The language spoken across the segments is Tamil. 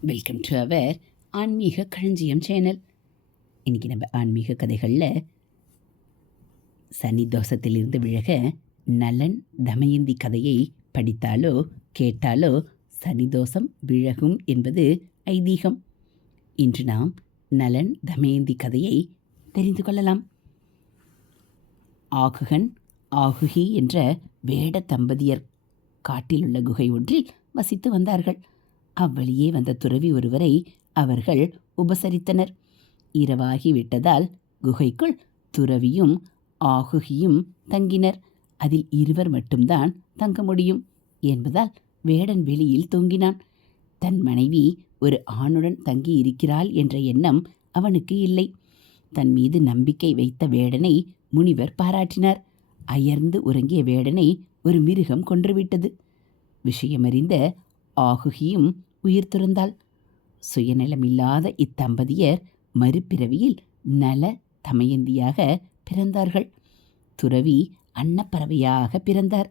வெல்கம் டு அவர் ஆன்மீக களஞ்சியம் சேனல் இன்றைக்கி நம்ம ஆன்மீக கதைகளில் சனி தோஷத்திலிருந்து விலக நலன் தமயந்தி கதையை படித்தாலோ கேட்டாலோ சனி தோஷம் விலகும் என்பது ஐதீகம். இன்று நாம் நலன் தமயந்தி கதையை தெரிந்து கொள்ளலாம். ஆகுகன் ஆகுகி என்ற வேட தம்பதியர் காட்டிலுள்ள குகை ஒன்றில் வசித்து வந்தார்கள். அவ்வழியே வந்த துறவி ஒருவரை அவர்கள் உபசரித்தனர். இரவாகி விட்டதால் குகைக்குள் துறவியும் ஆகுகியும் தங்கினர். அதில் இருவர் மட்டும்தான் தங்க முடியும் என்பதால் வேடன் வெளியில் தொங்கினான். தன் மனைவி ஒரு ஆணுடன் தங்கி இருக்கிறாள் என்ற எண்ணம் அவனுக்கு இல்லை. தன் மீது நம்பிக்கை வைத்த வேடனை முனிவர் பாராட்டினார். அயர்ந்து உறங்கிய வேடனை ஒரு மிருகம் கொன்றுவிட்டது. விஷயமறிந்த ஆகுகியும் உயிர் துறந்தாள் சுயநலமில்லாத இத்தம்பதியர் மறுபிறவியில் நல தமயந்தியாக பிறந்தார்கள். துறவி அன்னப்பறவையாக பிறந்தார்.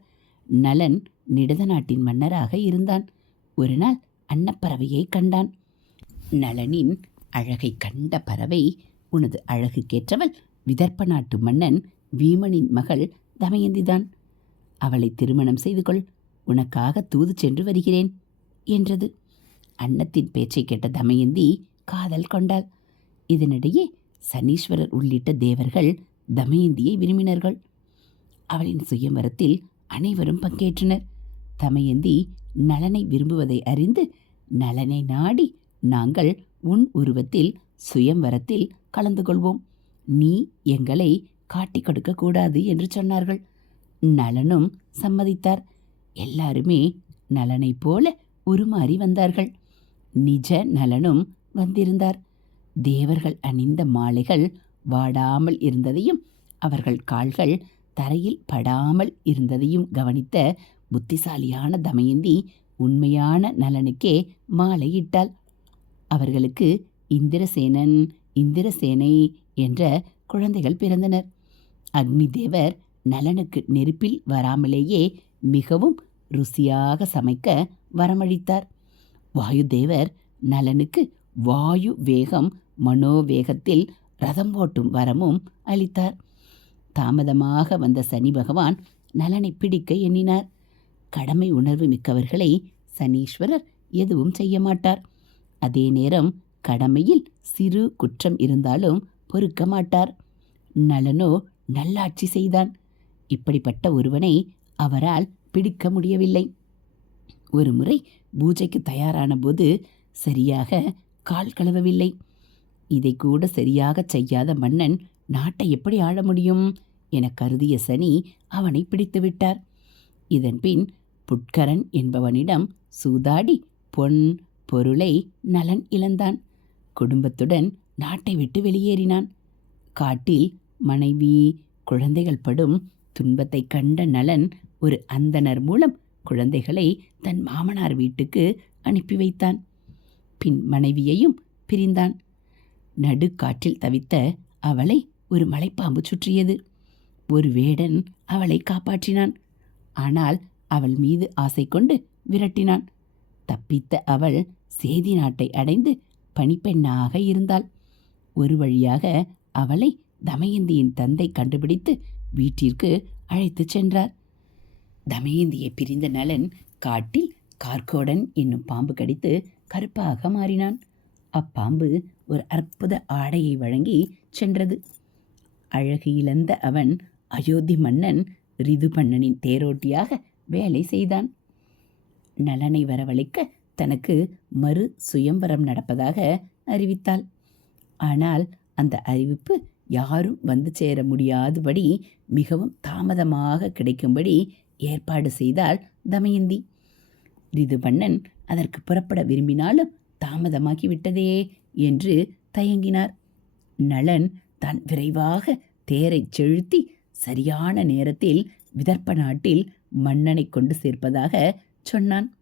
நலன் நிடத நாட்டின் மன்னராக இருந்தான். ஒரு நாள் அன்னப்பறவையை கண்டான். நலனின் அழகை கண்ட பறவை உனது அழகுக்கேற்றவள் விதர்ப்ப நாட்டு மன்னன் வீமனின் மகள் தமயந்திதான். அவளை திருமணம் செய்து கொள் உனக்காக தூது சென்று வருகிறேன் என்றது. அன்னத்தின் பேச்சை கேட்ட தமயந்தி காதல் கொண்டாள். இதனிடையே சனீஸ்வரர் உள்ளிட்ட தேவர்கள் தமயந்தியை விரும்பினார்கள். அவளின் சுயம்பரத்தில் அனைவரும் பங்கேற்றனர். தமயந்தி நலனை விரும்புவதை அறிந்து நலனை நாடி நாங்கள் உன் உருவத்தில் சுயம்வரத்தில் கலந்து கொள்வோம். நீ எங்களை காட்டிக் கொடுக்க கூடாது என்று சொன்னார்கள். நலனும் சம்மதித்தார். எல்லாருமே நலனைப் போல உருமாறி வந்தார்கள். நிஜ நலனும் வந்திருந்தார். தேவர்கள் அணிந்த மாலைகள் வாடாமல் இருந்ததையும் அவர்கள் கால்கள் தரையில் படாமல் இருந்ததையும் கவனித்த புத்திசாலியான தமயந்தி உண்மையான நலனுக்கே மாலையிட்டாள். அவர்களுக்கு இந்திரசேனன் இந்திரசேனை என்ற குழந்தைகள் பிறந்தனர். அக்னி தேவர் நலனுக்கு நெருப்பில் வராமலேயே மிகவும் ருசியாக சமைக்க வரமளித்தார். வாயுதேவர் நலனுக்கு வாயு வேகம் மனோவேகத்தில் ரதம் ஓட்டும் வரமும் அளித்தார். தாமதமாக வந்த சனி பகவான் நலனை பிடிக்க எண்ணினார். கடமை உணர்வு மிக்கவர்களை சனீஸ்வரர் எதுவும் செய்ய மாட்டார். அதே நேரம் கடமையில் சிறு குற்றம் இருந்தாலும் பொறுக்க மாட்டார். நலனோ நல்லாட்சி செய்தான். இப்படிப்பட்ட ஒருவனை அவரால் பிடிக்க முடியவில்லை. ஒருமுறை பூஜைக்கு தயாரான போது சரியாக கால் கழுவவில்லை. இதை கூட சரியாக செய்யாத மன்னன் நாட்டை எப்படி ஆள முடியும் என கருதிய சனி அவனை பிடித்துவிட்டார் இதன்பின் புட்கரன் என்பவனிடம் சூதாடி பொன் பொருளை நலன் இழந்தான். குடும்பத்துடன் நாட்டை விட்டு வெளியேறினான். காட்டில் மனைவி குழந்தைகள் படும் துன்பத்தை கண்ட நலன் ஒரு அந்தனர் மூலம் குழந்தைகளை தன் மாமனார் வீட்டுக்கு அனுப்பி வைத்தான். பின் மனைவியையும் பிரிந்தான். நடுக்காற்றில் தவித்த அவளை ஒரு மலைப்பாம்பு சுற்றியது. ஒரு வேடன் அவளை காப்பாற்றினான். ஆனால் அவள் மீது ஆசை கொண்டு விரட்டினான். தப்பித்த அவள் சேதி நாட்டை அடைந்து பணிப்பெண்ணாக இருந்தாள். ஒரு வழியாக அவளை தமயந்தியின் தந்தை கண்டுபிடித்து வீட்டிற்கு அழைத்துச் சென்றார். தமயந்தியை பிரிந்த நலன் காட்டில் கார்கோடன் என்னும் பாம்பு கடித்து கருப்பாக மாறினான். அப்பாம்பு ஒரு அற்புத ஆடையை வழங்கி சென்றது. அழகு இழந்த அவன் அயோத்தி மன்னன் ரிதுபண்ணனின் தேரோட்டியாக வேலை செய்தான். நலனை வரவழைக்க தனக்கு மறு சுயம்பரம் நடப்பதாக அறிவித்தாள். ஆனால் அந்த அறிவிப்பு யாரும் வந்து சேர முடியாதபடி மிகவும் தாமதமாக கிடைக்கும்படி ஏற்பாடு செய்தாள் தமயந்தி. ரிதுபண்ணன் அதற்கு புறப்பட விரும்பினாலும் தாமதமாகிவிட்டதே என்று தயங்கினார். நளன் தான் விரைவாக தேரைச் செலுத்தி சரியான நேரத்தில் விதர்ப்ப நாட்டில் மன்னனை கொண்டு சேர்ப்பதாக சொன்னான்.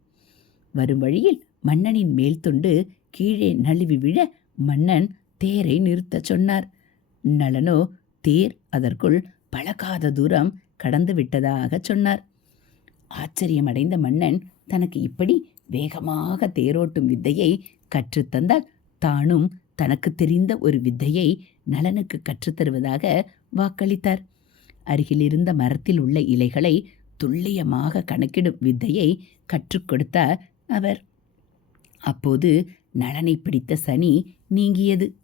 வரும் வழியில் மன்னனின் மேல் துண்டு கீழே நழுவி விழ மன்னன் தேரை நிறுத்தச் சொன்னார். நளனோ தேர் அதற்குள் பழகாத தூரம் கடந்து விட்டதாக சொன்னார். ஆச்சரியமடைந்த மன்னன் தனக்கு இப்படி வேகமாக தேரோட்டும் வித்தையை கற்றுத்தந்தால் தானும் தனக்கு தெரிந்த ஒரு வித்தையை நலனுக்கு கற்றுத்தருவதாக வாக்களித்தார். அருகிலிருந்த மரத்தில் உள்ள இலைகளை துல்லியமாக கணக்கிடும் வித்தையை கற்றுக் கொடுத்தார் அவர். அப்போது நலனை பிடித்த சனி நீங்கியது.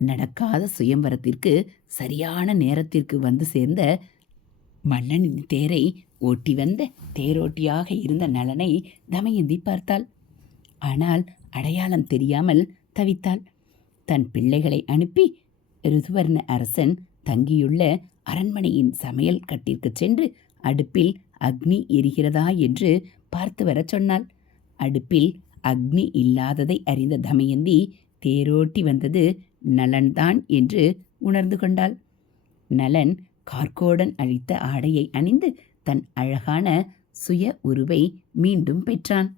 நடக்காத சுயம்பரத்திற்கு சரியான நேரத்திற்கு வந்து சேர்ந்த மன்னனின் தேரை ஓட்டி வந்த தேரோட்டியாக இருந்த நலனை தமயந்தி பார்த்தாள். ஆனால் அடையாளம் தெரியாமல் தவித்தாள். தன் பிள்ளைகளை அனுப்பி ருதுவர்ண அரசன் தங்கியுள்ள அரண்மனையின் சமையல் கட்டிற்கு சென்று அடுப்பில் அக்னி எரிகிறதா என்று பார்த்து வரச் சொன்னாள். அடுப்பில் அக்னி இல்லாததை அறிந்த தமயந்தி தேரோட்டி வந்தது நலன்தான் என்று உணர்ந்து கொண்டாள். நலன் கார்கோடன் அழித்த ஆடையை அணிந்து தன் அழகான சுய உருவை மீண்டும் பெற்றான்.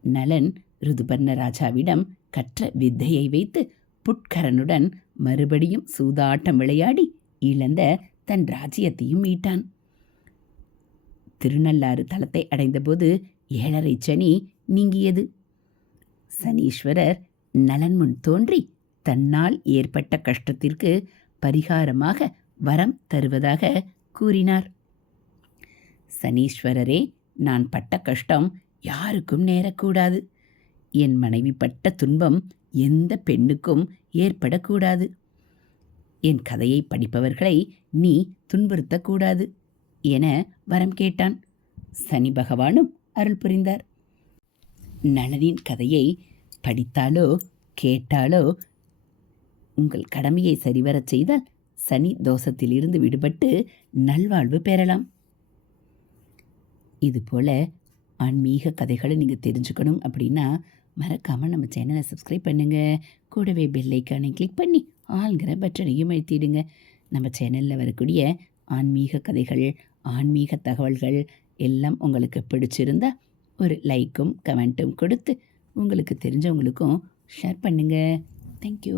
நலன் ருதுபர்ண ராஜாவிடம் கற்ற வித்தையை வைத்து புட்கரனுடன் மறுபடியும் சூதாட்டம் விளையாடி இழந்த தன் ராஜ்யத்தையும் மீட்டான். திருநள்ளாறு தலத்தை அடைந்தபோது ஏழரை சனி நீங்கியது. சனீஸ்வரர் நலன் முன் தோன்றி தன்னால் ஏற்பட்ட கஷ்டத்திற்கு பரிகாரமாக வரம் தருவதாக கூறினார். சனீஸ்வரரே நான் பட்ட கஷ்டம் யாருக்கும் நேரக்கூடாது. என் மனைவி பட்ட துன்பம் எந்த பெண்ணுக்கும் ஏற்படக்கூடாது. என் கதையை படிப்பவர்களை நீ துன்புறுத்தக்கூடாது என வரம் கேட்டான். சனி பகவானும் அருள் புரிந்தார். நளனின் கதையை படித்தாலோ கேட்டாலோ உங்கள் கடமையை சரிவரச் செய்தால் சனி தோஷத்திலிருந்து விடுபட்டு நல்வாழ்வு பெறலாம். இதுபோல் ஆன்மீக கதைகளை நீங்கள் தெரிஞ்சுக்கணும் அப்படின்னா மறக்காமல் நம்ம சேனலை சப்ஸ்கிரைப் பண்ணுங்கள் கூடவே பெல் ஐக்கானை கிளிக் பண்ணி ஆள்கிற பட்டனையும் அழுத்திடுங்க. நம்ம சேனலில் வரக்கூடிய ஆன்மீக கதைகள் ஆன்மீக தகவல்கள் எல்லாம் உங்களுக்கு பிடிச்சிருந்தா ஒரு லைக்கும் கமெண்ட்டும் கொடுத்து உங்களுக்கு தெரிஞ்சவங்களுக்கும் ஷேர் பண்ணுங்கள் தேங்க்யூ